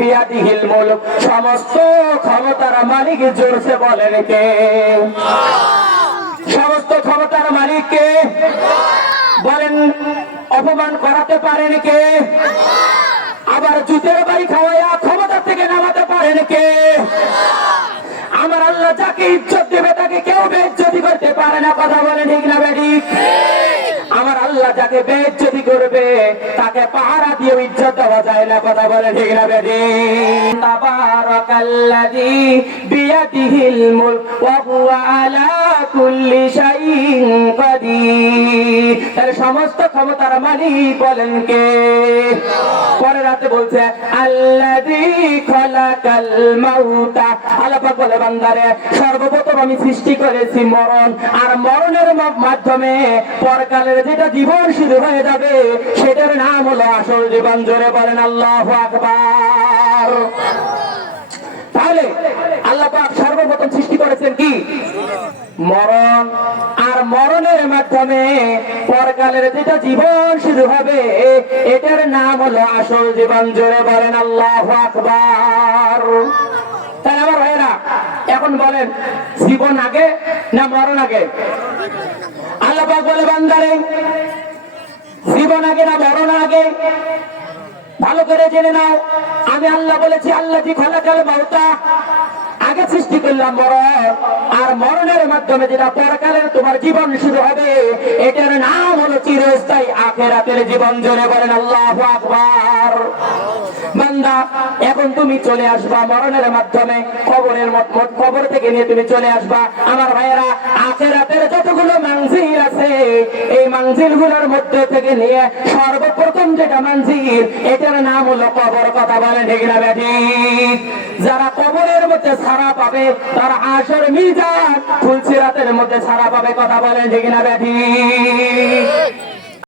বিয়াদিহিল মুলক, সমস্ত ক্ষমতার মালিক জোরসে বলেন কে? সমস্ত ক্ষমতার মালিক কে? বলেন। অপমান করাতে পারেন কে? আবার জুতের বাড়ি খাওয়াইয়া ক্ষমতা থেকে নামাতে পারেন কে? আমার আল্লাহ যাকে ইজ্জত দেবে তাকে কেউ বেইজ্জতি করতে পারে না। কথা বলেন ঠিক না বেঠিক? আমার আল্লাহ যাকে বেইজ্জতি করবে তাকে পাহারা দিয়ে ইজ্জত দেওয়া যায় না। কথা বলেন ঠিক না বেঠিক? তাবারাকাল্লাযী বিয়াদিহিল মুলক ওয়া হুয়া আলা কুল্লি শাইইন কাদির। তার সমস্ত ক্ষমতার মালিক বলেন কে? পরে রাতে বলছে আল্লাযী খালাকাল মাউতা, আল্লাহ পাক বলে বান্দারে সর্বপ্রথম আমি সৃষ্টি করেছি মরণ, আর মরণের মাধ্যমে পরকালের যেটা জীবন শুরু হয়ে যাবে সেটার নাম হলো আসল জীবন। জোরে বলেন আল্লাহু আকবার। তাহলে আল্লাহ পাক সর্বপ্রথম সৃষ্টি করেছেন কি? মরণ, আর মরণের মাধ্যমে পরকালের যেটা জীবন শুরু হবে এটার নাম হলো আসল জীবন। জোরে বলেন আল্লাহু আকবার। তাই আমার ভাইরা এখন বলেন জীবন আগে না মরণ আগে? আল্লাহ পাক বলে বান্দারে জীবন আগে না মরণ আগে? ভালো করে জেনে নাও, আমি আল্লাহ বলেছি আল্লাযী খালাকাল মাউতা, আগে সৃষ্টি করলাম মরণ, আর মরণের মাধ্যমে যেটা পরকালের তোমার জীবন শুরু হবে এটার নাম হলো চিরস্থায়ী আখিরাতের জীবন। জোরে বলেন আল্লাহু আকবার। বান্দা এখন তুমি চলে আসবা মরণের মাধ্যমে কবর থেকে নিয়ে তুমি চলে আসবা। আমার ভাইয়েরা আখিরাতের যতগুলো মানজিল আছে এই মানজিল গুলোর মধ্যে থেকে নিয়ে সর্বপ্রথম যেটা মানজিল এটার নাম হলো কবর। কথা বলেন ঠিক না বেঠিক? যারা কবরের মধ্যে ছাড়া পাবে তারা হাশর মিজান ফুলসিরাতের মধ্যে ছাড়া পাবে। কথা বলেন ঠিক না বেঠিক?